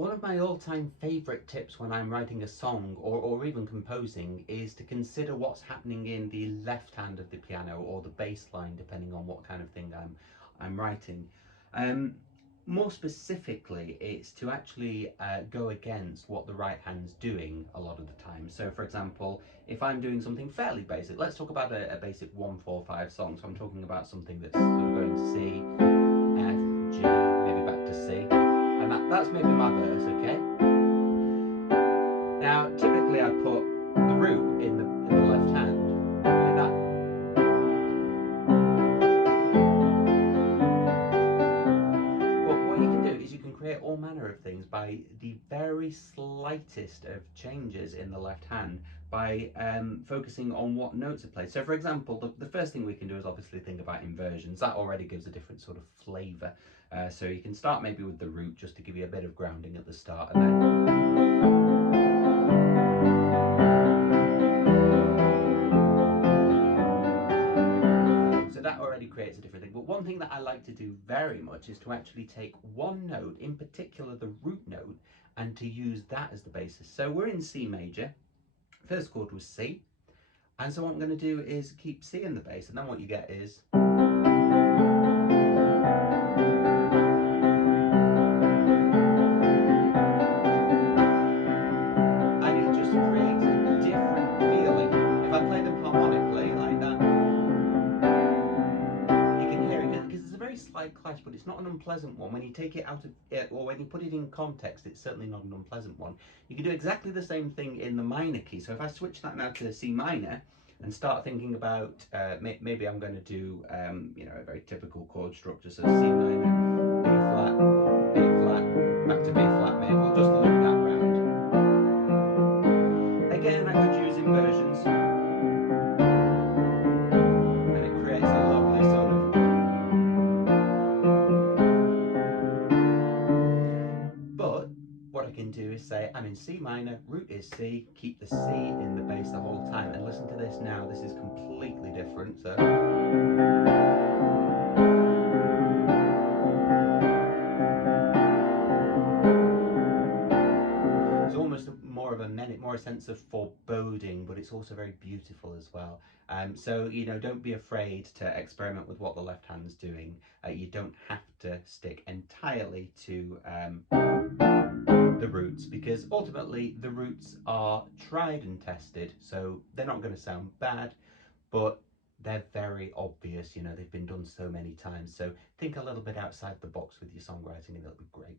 One of my all-time favourite tips when I'm writing a song or even composing is to consider what's happening in the left hand of the piano or the bass line, depending on what kind of thing I'm writing. Um, More specifically, it's to actually go against what the right hand's doing a lot of the time. So for example, if I'm doing something fairly basic, let's talk about a basic 1-4-5 song. So I'm talking about something that's sort of going C, F, G, maybe back to C. And that's maybe my verse, okay? Now, typically I'd put the root in the left hand, like that. But what you can do is you can create all manner of things by the very slightest of changes in the left hand by focusing on what notes are played. So for example, the first thing we can do is obviously think about inversions. That already gives a different sort of flavour. So you can start maybe with the root just to give you a bit of grounding at the start, and then so that already creates a different thing. But one thing that I like to do very much is to actually take one note, in particular the root note, and to use that as the basis. So we're in C major, first chord was C, and so what I'm going to do is keep C in the bass, and then what you get is, and it just creates a different feeling. If I play them harmonically like that, you can hear it, because it's a very slight clash, but it's not an unpleasant one. When you take it out of it, or when you put it in context, it's certainly not an unpleasant one. You can do exactly the same thing in the minor key. So if I switch that now to C minor and start thinking about, maybe I'm going to do, you know, a very typical chord structure. So C minor, B flat, back to B flat maybe. We'll just loop that round. Again, I could use inversions, and it creates a lovely sort of. But what I can do is say I'm in C minor, root is C, keep the C in the bass the whole time, and listen to this now. This is completely different. So it's almost more of a more a sense of foreboding, but it's also very beautiful as well. So you know, don't be afraid to experiment with what the left hand's doing. You don't have to stick entirely to the roots, because ultimately the roots are tried and tested, so they're not going to sound bad, but they're very obvious. You know, they've been done so many times. So think a little bit outside the box with your songwriting and it'll be great.